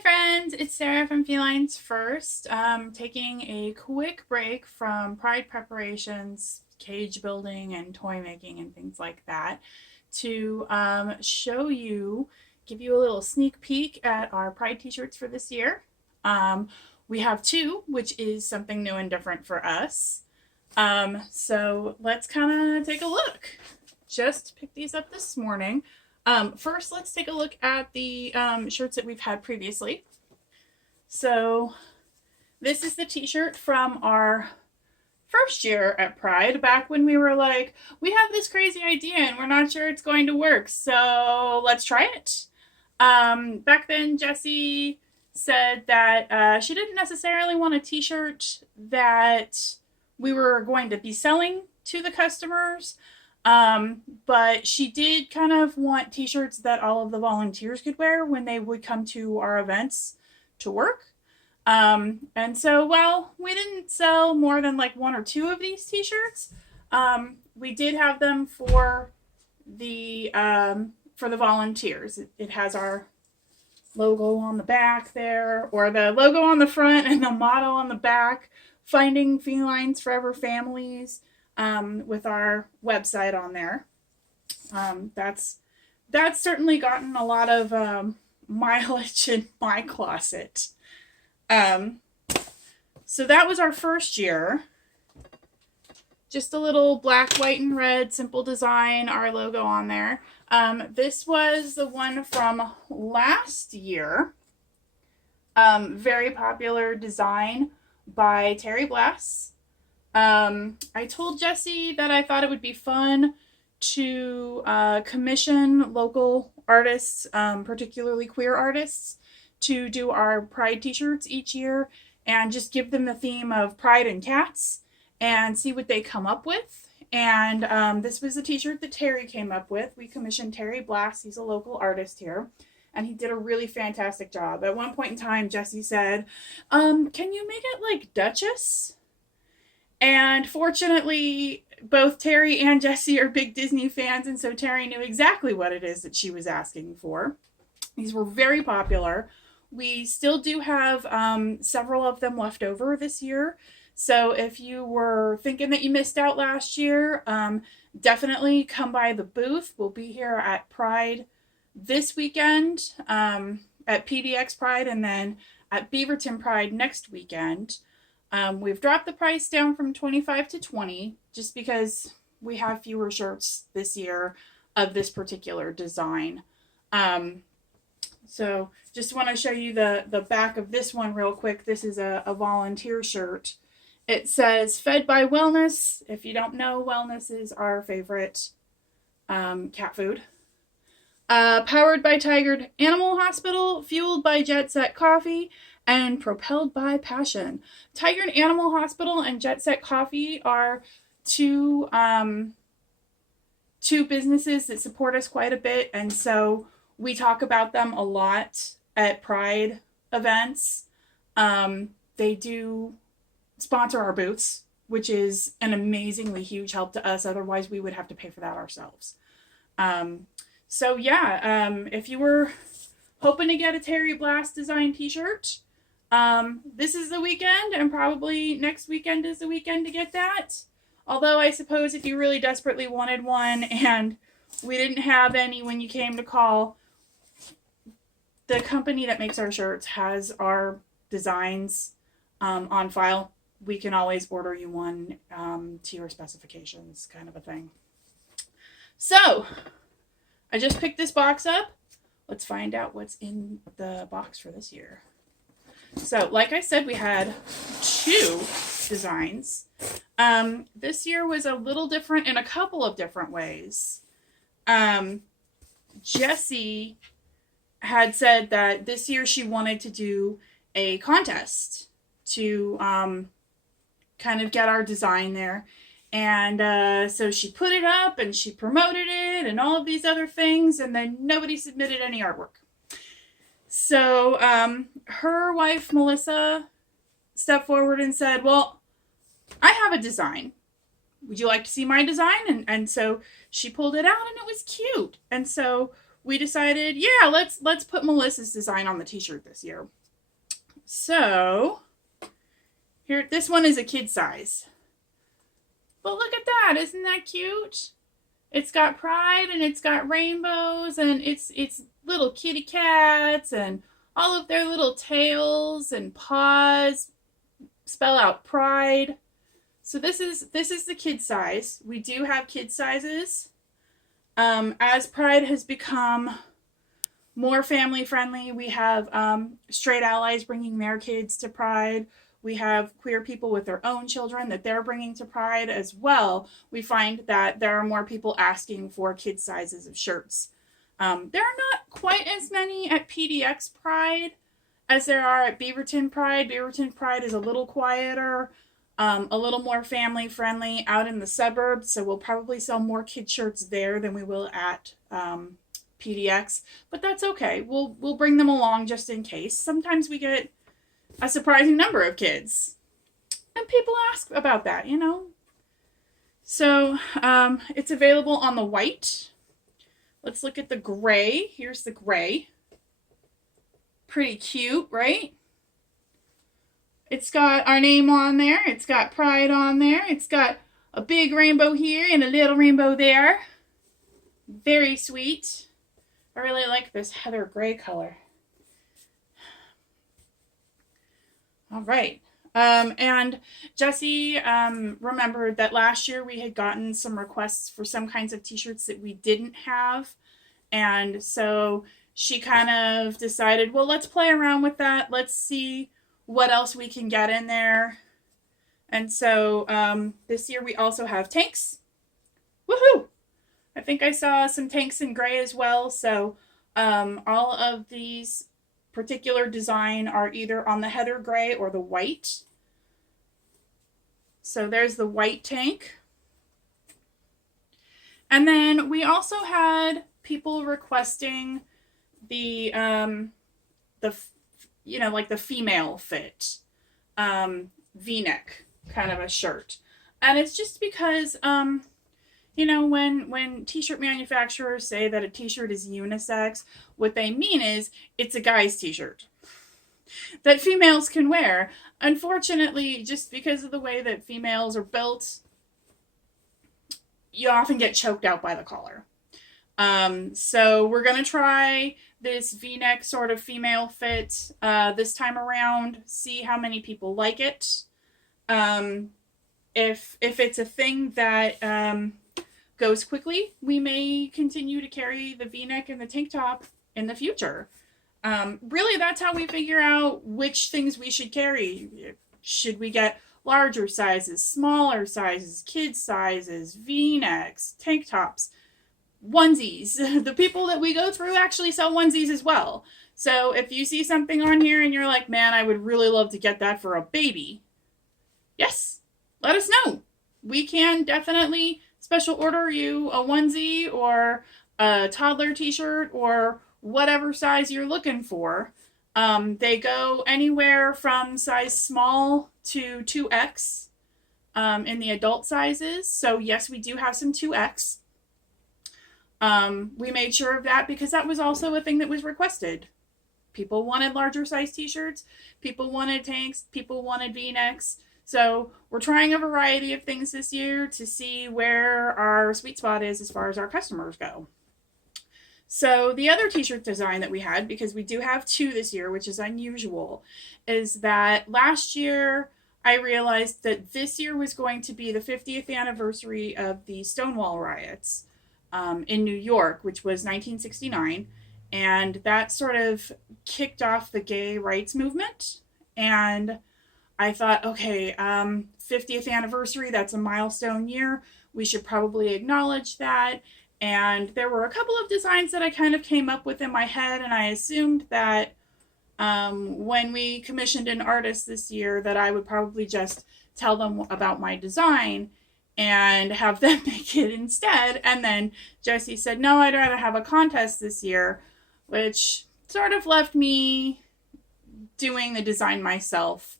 Hi friends, it's Sarah from Felines First. Taking a quick break from Pride preparations, cage building, and toy making and things like that to show you, give you a little sneak peek at our Pride t-shirts for this year. Um, we have two, which is something new and different for us. So let's kind of take a look. Just picked these up this morning. First, let's take a look at the shirts that we've had previously. So this is the t-shirt from our first year at Pride, back when we were like, we have this crazy idea and we're not sure it's going to work, so let's try it. Back then, Jessie said that she didn't necessarily want a t-shirt that we were going to be selling to the customers. But she did kind of want t-shirts that all of the volunteers could wear when they would come to our events to work. And so, well, we didn't sell more than like one or two of these t-shirts. We did have them for the volunteers. It has our logo on the back there, or the logo on the front and the motto on the back, Finding Felines Forever Families. With our website on there. That's certainly gotten a lot of mileage in my closet. So that was our first year. Just a little black, white, and red simple design, our logo on there. This was the one from last year. Very popular design by Terry Blass. I told Jessie that I thought it would be fun to commission local artists, particularly queer artists, to do our Pride t-shirts each year and just give them the theme of Pride and cats and see what they come up with. And this was the t-shirt that Terry came up with. We commissioned Terry Blass. He's a local artist here. And he did a really fantastic job. At one point in time, Jessie said, can you make it like Duchess? And fortunately, both Terry and Jessie are big Disney fans, and so Terry knew exactly what it is that she was asking for. These were very popular. We still do have several of them left over this year. So if you were thinking that you missed out last year, definitely come by the booth. We'll be here at Pride this weekend, at PDX Pride, and then at Beaverton Pride next weekend. We've dropped the price down from $25 to $20 just because we have fewer shirts this year of this particular design. So just want to show you the back of this one real quick. This is a volunteer shirt. It says Fed by Wellness. If you don't know, Wellness is our favorite cat food. Powered by Tiger Animal Hospital, fueled by Jet Set Coffee, and propelled by passion. Tiger Animal Hospital and Jet Set Coffee are two businesses that support us quite a bit, and so we talk about them a lot at Pride events. They do sponsor our booths, which is an amazingly huge help to us. Otherwise, we would have to pay for that ourselves. So yeah, if you were hoping to get a Terry Blass design t-shirt, this is the weekend, and probably next weekend is the weekend to get that. Although I suppose if you really desperately wanted one and we didn't have any when you came to call, the company that makes our shirts has our designs on file. We can always order you one to your specifications, kind of a thing. So I just picked this box up. Let's find out what's in the box for this year. So, like I said, we had two designs. This year was a little different in a couple of different ways. Jessie had said that this year she wanted to do a contest to kind of get our design there. And so she put it up and she promoted it and all of these other things, and then nobody submitted any artwork. So her wife, Melissa, stepped forward and said, well, I have a design. Would you like to see my design? And so she pulled it out, and it was cute. And so we decided, yeah, let's put Melissa's design on the t-shirt this year. So here, this one is a kid size. But look at that, isn't that cute? It's got pride and it's got rainbows and it's little kitty cats and all of their little tails and paws spell out pride. So this is the kid size. We do have kid sizes. As Pride has become more family friendly, we have straight allies bringing their kids to Pride. We have queer people with their own children that they're bringing to Pride as well. We find that there are more people asking for kid sizes of shirts. There are not quite as many at PDX Pride as there are at Beaverton Pride. Beaverton Pride is a little quieter, a little more family friendly out in the suburbs. So we'll probably sell more kid shirts there than we will at PDX, but that's okay. We'll bring them along just in case. Sometimes we get a surprising number of kids, and people ask about that, you know. So it's available on the white. Let's look at the gray. Here's the gray. Pretty cute, right? It's got our name on there. It's got Pride on there. It's got a big rainbow here and a little rainbow there. Very sweet. I really like this heather gray color. All right. And Jessie remembered that last year we had gotten some requests for some kinds of t-shirts that we didn't have. And so she kind of decided, well, let's play around with that. Let's see what else we can get in there. And so this year we also have tanks. Woohoo! I think I saw some tanks in gray as well. So all of these particular design are either on the heather gray or the white. So there's the white tank. And then we also had people requesting the like the female fit V-neck kind of a shirt. And it's just because when t-shirt manufacturers say that a t-shirt is unisex, what they mean is it's a guy's t-shirt that females can wear. Unfortunately, just because of the way that females are built, you often get choked out by the collar. So we're going to try this V-neck sort of female fit this time around, see how many people like it. If it's a thing that goes quickly, we may continue to carry the V-neck and the tank top in the future. Really, that's how we figure out which things we should carry. Should we get larger sizes, smaller sizes, kid sizes, V-necks, tank tops, onesies? The people that we go through actually sell onesies as well. So if you see something on here and you're like, man, I would really love to get that for a baby, yes, let us know. We can definitely special order you a onesie or a toddler t-shirt or whatever size you're looking for. They go anywhere from size small to 2X in the adult sizes. So yes, we do have some 2X. We made sure of that because that was also a thing that was requested. People wanted larger size t-shirts. People wanted tanks. People wanted V-necks. So we're trying a variety of things this year to see where our sweet spot is as far as our customers go. So the other t-shirt design that we had, because we do have two this year, which is unusual, is that last year I realized that this year was going to be the 50th anniversary of the Stonewall riots in New York, which was 1969. And that sort of kicked off the gay rights movement. And I thought, okay, 50th anniversary, that's a milestone year. We should probably acknowledge that. And there were a couple of designs that I kind of came up with in my head, and I assumed that when we commissioned an artist this year that I would probably just tell them about my design and have them make it instead. And then Jessie said, no, I'd rather have a contest this year, which sort of left me doing the design myself.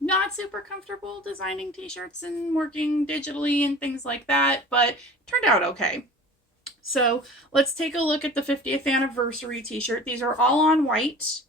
Not super comfortable designing t-shirts and working digitally and things like that, but it turned out okay. So let's take a look at the 50th anniversary t-shirt. These are all on white,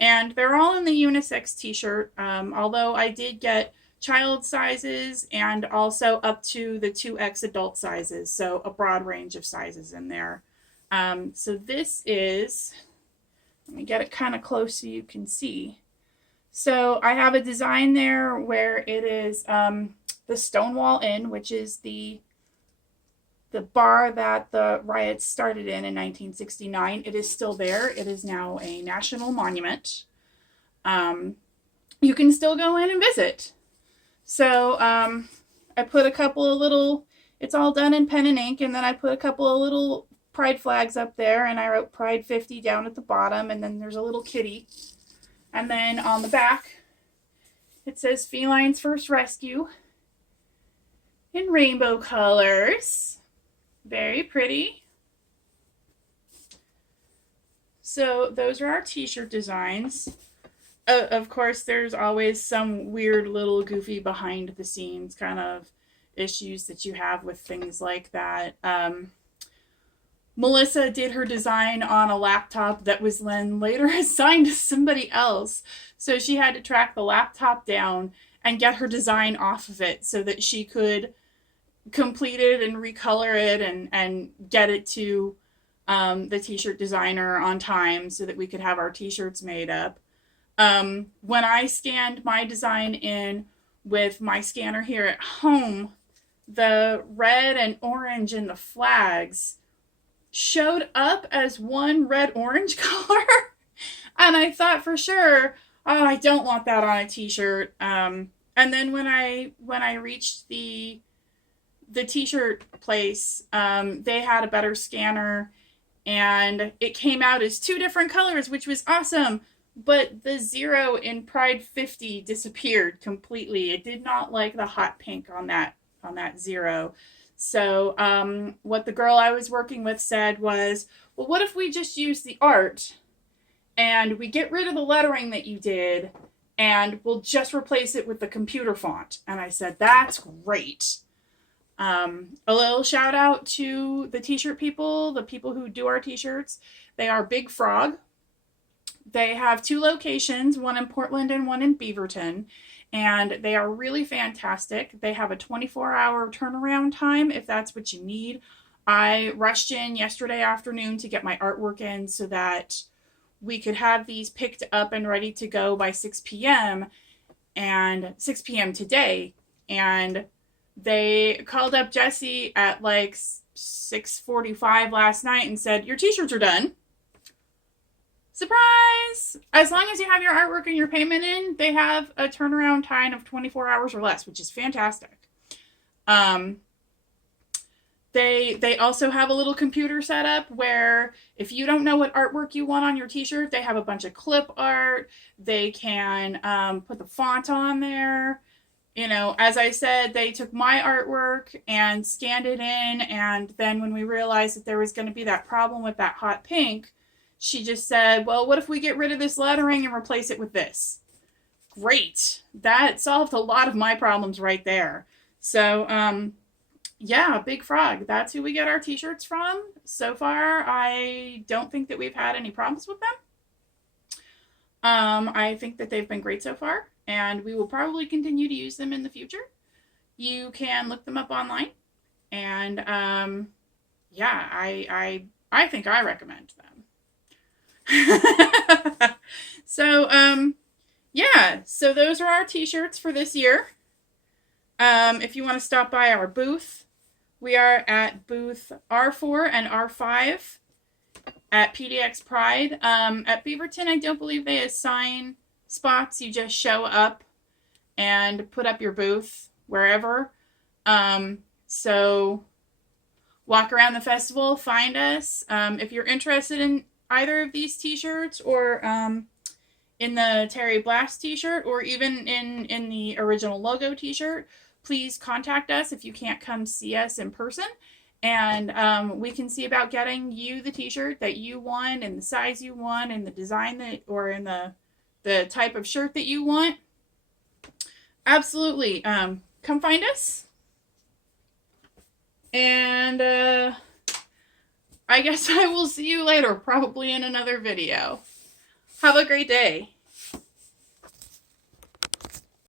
and they're all in the unisex t-shirt, although I did get child sizes and also up to the 2X adult sizes, so a broad range of sizes in there. So this is, let me get it kind of close so you can see. So I have a design there where it is the Stonewall Inn, which is the bar that the riots started in 1969. It is still there. It is now a national monument. You can still go in and visit. So I put a couple of little, it's all done in pen and ink, and then I put a couple of little pride flags up there, and I wrote Pride 50 down at the bottom, and then there's a little kitty. And then on the back, it says Felines First Rescue in rainbow colors. Very pretty. So those are our t-shirt designs. Of course, there's always some weird little goofy behind the scenes kind of issues that you have with things like that. Melissa did her design on a laptop that was then later assigned to somebody else. So she had to track the laptop down and get her design off of it so that she could complete it and recolor it and get it to the t-shirt designer on time so that we could have our t-shirts made up. When I scanned my design in with my scanner here at home, the red and orange in the flags showed up as one red-orange color. And I thought for sure, oh, I don't want that on a t-shirt. And then when I reached the t-shirt place, they had a better scanner, and it came out as two different colors, which was awesome. But the 0 in Pride 50 disappeared completely. It did not like the hot pink on that 0. So what the girl I was working with said was, well, what if we just use the art and we get rid of the lettering that you did and we'll just replace it with the computer font? And I said, that's great. A little shout out to the t-shirt people, the people who do our t-shirts. They are Big Frog. They have 2 locations, one in Portland and one in Beaverton, and they are really fantastic. They have a 24-hour turnaround time if that's what you need. I rushed in yesterday afternoon to get my artwork in so that we could have these picked up and ready to go by 6 p.m. and 6 p.m. today. And they called up Jesse at like 6:45 last night and said, your t-shirts are done. Surprise! As long as you have your artwork and your payment in, they have a turnaround time of 24 hours or less, which is fantastic. They also have a little computer setup where if you don't know what artwork you want on your t-shirt, they have a bunch of clip art. They can put the font on there. You know, as I said, they took my artwork and scanned it in, and then when we realized that there was going to be that problem with that hot pink, she just said, well, what if we get rid of this lettering and replace it with this? Great. That solved a lot of my problems right there. So, yeah, Big Frog. That's who we get our t-shirts from. So far, I don't think that we've had any problems with them. I think that they've been great so far, and we will probably continue to use them in the future. You can look them up online, and yeah, I think I recommend them. So, yeah, so those are our t-shirts for this year. If you want to stop by our booth, we are at booth R4 and R5 at PDX Pride. At Beaverton, I don't believe they assign spots. You just show up and put up your booth wherever. So walk around the festival, find us. If you're interested in either of these t-shirts or in the Terry Blast t-shirt or even in the original logo t-shirt, please contact us if you can't come see us in person, and we can see about getting you the t-shirt that you want and the size you want and the design that, or in the type of shirt that you want. Absolutely. Come find us. And I guess I will see you later, probably in another video. Have a great day.